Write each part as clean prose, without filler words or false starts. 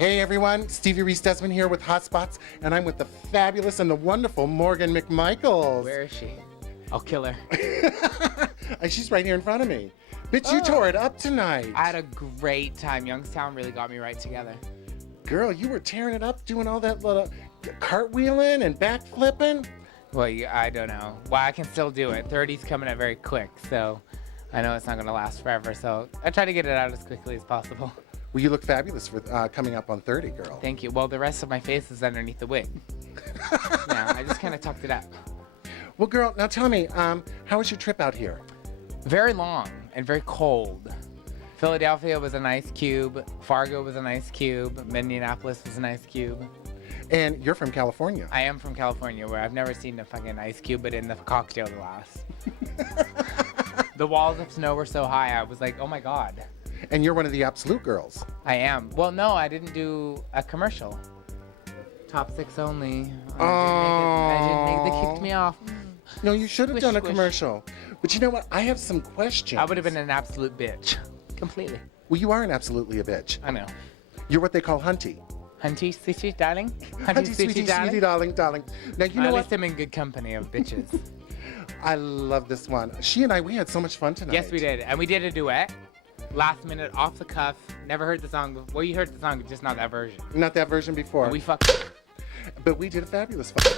Hey everyone, Stevie Reese Desmond here with Hot Spotz, and I'm with the fabulous and the wonderful Morgan McMichaels. Where is she? I'll kill her. And she's right here in front of me. Bitch, you tore it up tonight. I had a great time. Youngstown really got me right together. Girl, you were tearing it up, doing all that little cartwheeling and backflipping. Well, I don't know. Well, I can still do it. 30's coming up very quick, so I know it's not going to last forever. So I try to get it out as quickly as possible. Well, you look fabulous for coming up on 30, girl. Thank you. Well, the rest of my face is underneath the wig. Yeah, I just kind of tucked it up. Well, girl, now tell me, how was your trip out here? Very long and very cold. Philadelphia was an ice cube. Fargo was an ice cube. Minneapolis was an ice cube. And you're from California. I am from California, where I've never seen a fucking ice cube, but in the cocktail glass. The walls of snow were so high, I was like, oh my God. And you're one of the absolute girls. I am. Well, no, I didn't do a commercial. Top 6 only. I didn't make they kicked me off. No, you should have Squish, done a squish. commercial. But you know what? I have some questions. I would have been an absolute bitch. Completely. Well, you are absolutely a bitch. I know. You're what they call hunty. Hunty, sweetie, darling. Hunty, sweetie, darling. Now, you know At what? least I'm in good company of bitches. I love this one. She and I, we had so much fun tonight. Yes, we did. And we did a duet. Last minute, off the cuff. Never heard the song before. Well, you heard the song, just not that version. Not that version before. And we fucked. But we did a fabulous fun.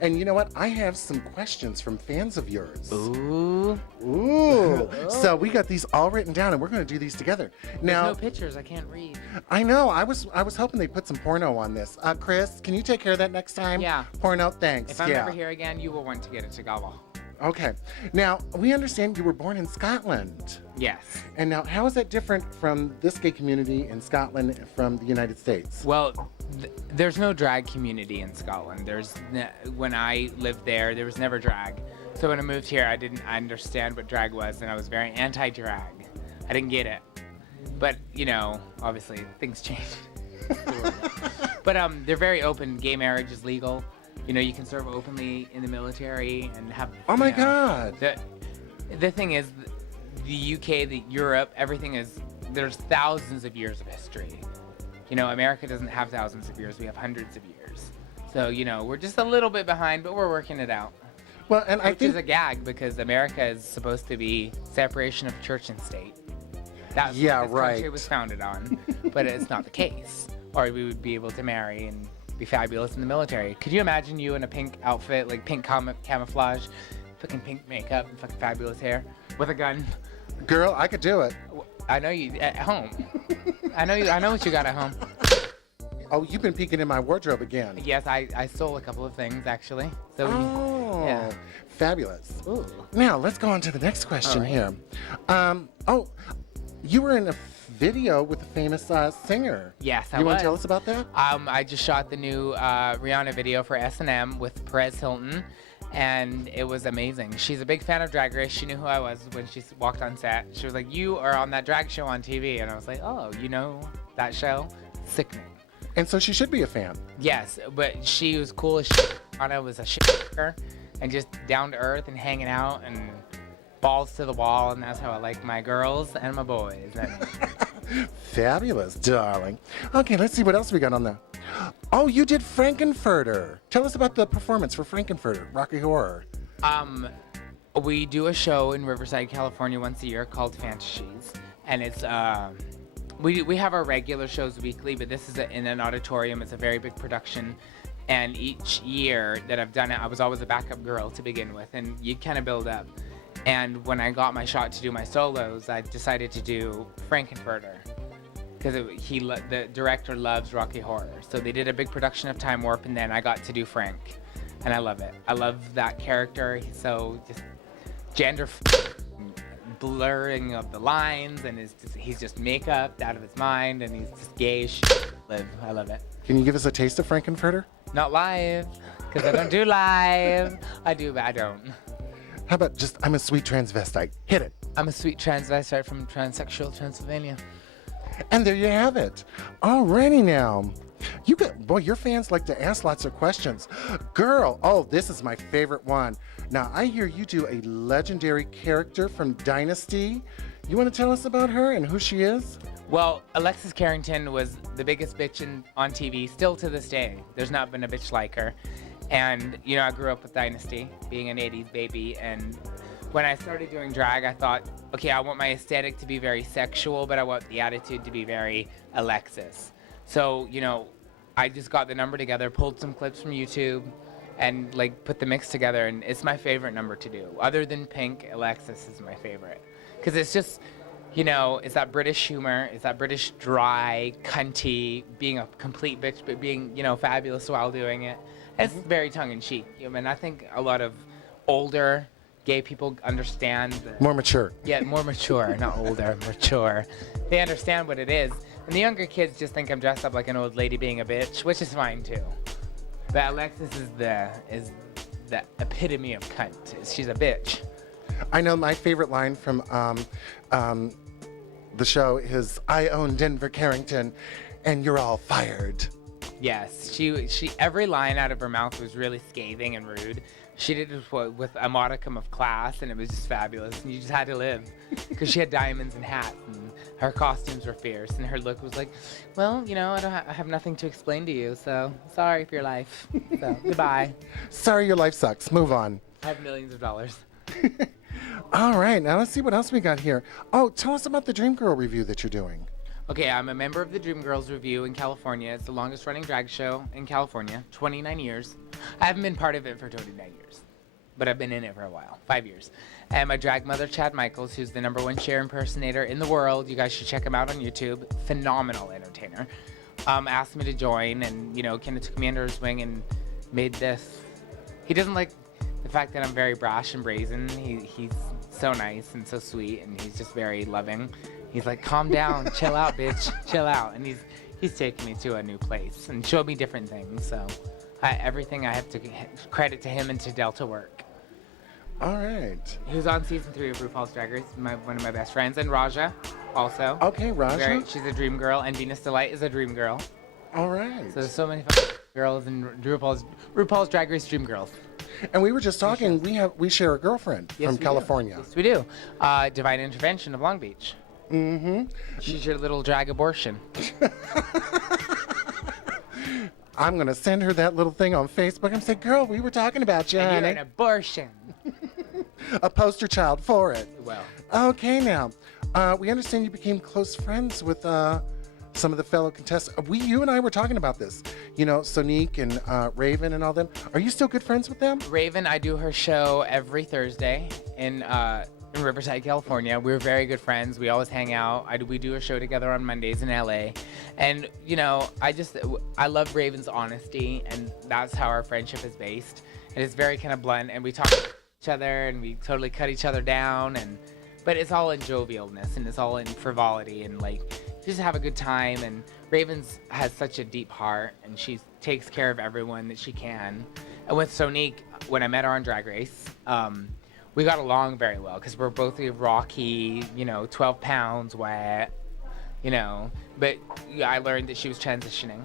And you know what? I have some questions from fans of yours. Ooh. Ooh. So we got these all written down, and we're going to do these together. Now, There's no pictures. I can't read. I know. I was hoping they'd put some porno on this. Chris, can you take care of that next time? Yeah. Porno, thanks. If I'm yeah. ever here again, you will want to get it to gobble. Okay. Now, we understand you were born in Scotland. Yes. And now, how is that different from this gay community in Scotland from the United States? Well, there's no drag community in Scotland. When I lived there was never drag. So when I moved here, I didn't understand what drag was, and I was very anti-drag. I didn't get it. But, you know, obviously, things changed. But they're very open. Gay marriage is legal. You know, you can serve openly in the military and have... Oh my know, God. The thing is, the UK, Europe, everything is... There's thousands of years of history. You know, America doesn't have thousands of years. We have hundreds of years. So, you know, we're just a little bit behind, but we're working it out. Well, and I Which think... is a gag, because America is supposed to be separation of church and state. That's what this country was founded on. But it's not the case. Or we would be able to marry and be fabulous in the military. Could you imagine you in a pink outfit, like pink camouflage, fucking pink makeup, and fucking fabulous hair, with a gun? Girl, I could do it. I know you at home. I know what you got at home. Oh, you've been peeking in my wardrobe again. Yes, I stole a couple of things actually. So Oh, fabulous. Ooh. Now, let's go on to the next question All right. here. You were in a video with a famous singer. Yes, I You want was. to tell us about that? I just shot the new Rihanna video for S&M with Perez Hilton, and it was amazing. She's a big fan of Drag Race. She knew who I was when she walked on set. She was like, "You are on that drag show on TV," and I was like, "Oh, you know that show? Sickening." And so she should be a fan. Yes, but she was cool as shit. Rihanna was a shit and just down to earth and hanging out and balls to the wall, and that's how I like my girls and my boys. Fabulous, darling. Okay, let's see what else we got on there. Oh, you did Frank-N-Furter. Tell us about the performance for Frank-N-Furter, Rocky Horror. We do a show in Riverside, California once a year called Fantasies, and it's we have our regular shows weekly, but this is in an auditorium. It's a very big production, and each year that I've done it, I was always a backup girl to begin with, and you kind of build up. And when I got my shot to do my solos, I decided to do Frank-N-Furter, because the director loves Rocky Horror. So they did a big production of Time Warp, and then I got to do Frank, and I love it. I love that character. He's so just gender blurring of the lines, and he's just makeup out of his mind, and he's just gay as shit. I love it. Can you give us a taste of Frank-N-Furter? Not live, because I don't do live. I do, but I don't. How about just, I'm a sweet transvestite. Hit it. I'm a sweet transvestite from transsexual Transylvania. And there you have it. Alrighty now. Your fans like to ask lots of questions. Girl, this is my favorite one. Now, I hear you do a legendary character from Dynasty. You want to tell us about her and who she is? Well, Alexis Carrington was the biggest bitch on TV, still to this day. There's not been a bitch like her. And, you know, I grew up with Dynasty, being an 80s baby. And when I started doing drag, I thought, okay, I want my aesthetic to be very sexual, but I want the attitude to be very Alexis. So, you know, I just got the number together, pulled some clips from YouTube, and, like, put the mix together. And it's my favorite number to do. Other than Pink, Alexis is my favorite. Because it's just... You know, it's that British humor, it's that British dry, cunty, being a complete bitch, but being, you know, fabulous while doing it. It's very tongue-in-cheek. I mean, I think a lot of older gay people understand. More mature. Yeah, more mature, not older, mature. They understand what it is. And the younger kids just think I'm dressed up like an old lady being a bitch, which is fine too. But Alexis is the epitome of cunt. She's a bitch. I know my favorite line from the show is, "I own Denver Carrington, and you're all fired." Yes, she every line out of her mouth was really scathing and rude. She did it with a modicum of class, and it was just fabulous. And you just had to live, because she had diamonds and hats, and her costumes were fierce, and her look was like, well, you know, I have nothing to explain to you, so sorry for your life. So goodbye. Sorry, your life sucks. Move on. I have millions of dollars. All right, now let's see what else we got here. Oh, tell us about the Dream Girl review that you're doing. Okay, I'm a member of the Dream Girls Review in California. It's the longest running drag show in California, 29 years. I haven't been part of it for 29 years, but I've been in it for a while, 5 years. And my drag mother, Chad Michaels, who's the #1 Cher impersonator in the world. You guys should check him out on YouTube. Phenomenal entertainer. Asked me to join, and, you know, kind of took me under his wing and made this. He doesn't like the fact that I'm very brash and brazen. He's so nice and so sweet, and he's just very loving. He's like, calm down, chill out, bitch, chill out. And he's taken me to a new place and showed me different things. So everything I have to credit to him and to Delta Work. All right. He was on season 3 of RuPaul's Drag Race, one of my best friends, and Raja also. Okay, Raja. She's a dream girl, and Venus Delight is a dream girl. All right. So there's so many fun girls in RuPaul's Drag Race Dream Girls. And we were just talking. We share a girlfriend from California. Yes, we do. Divine Intervention of Long Beach. Mm-hmm. She's your little drag abortion. I'm gonna send her that little thing on Facebook and say, "Girl, we were talking about you, And honey." you're an abortion. A poster child for it. Well. Okay, now we understand you became close friends with some of the fellow contestants. You and I were talking about this. You know, Sonique and Raven and all them. Are you still good friends with them? Raven, I do her show every Thursday in Riverside, California. We're very good friends. We always hang out. We do a show together on Mondays in LA. And, you know, I love Raven's honesty, and that's how our friendship is based. And it's very kind of blunt, and we talk to each other, and we totally cut each other down, but it's all in jovialness, and it's all in frivolity, and, like, just have a good time. And Raven's has such a deep heart, and she takes care of everyone that she can. And with Sonique, when I met her on Drag Race, we got along very well, because we're both rocky, you know, 12 pounds wet, you know. But I learned that she was transitioning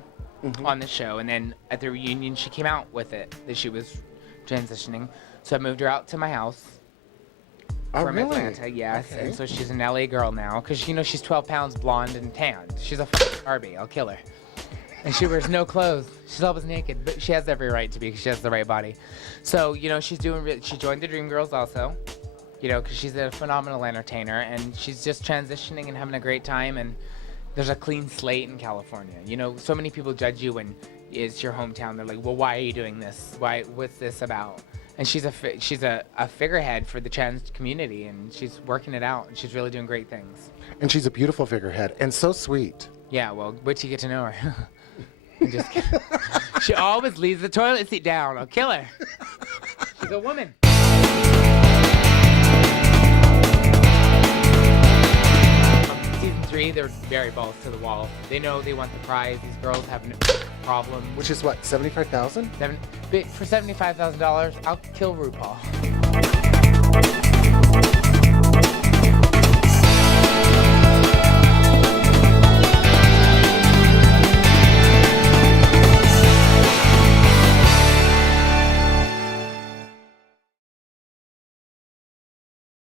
on the show, and then at the reunion, she came out with it, that she was transitioning. So I moved her out to my house. Oh, From really? Atlanta, yes. Okay. And so she's an LA girl now, because, you know, she's 12 pounds, blonde, and tanned. She's a fucking Barbie. I'll kill her. And she wears no clothes. She's always naked, but she has every right to be, because she has the right body. So, you know, she joined the Dream Girls also, you know, because she's a phenomenal entertainer, and she's just transitioning and having a great time. And there's a clean slate in California. You know, so many people judge you when it's your hometown. They're like, well, why are you doing this? What's this about? And she's a figurehead for the trans community, and she's working it out, and she's really doing great things. And she's a beautiful figurehead, and so sweet. Yeah, well, wait till you get to know her. I'm just kidding. She always leaves the toilet seat down. I'll kill her. She's a woman. Season 3, they're very balls to the wall. They know they want the prize. These girls have no problem. Which is what, $75,000? For $75,000, I'll kill RuPaul.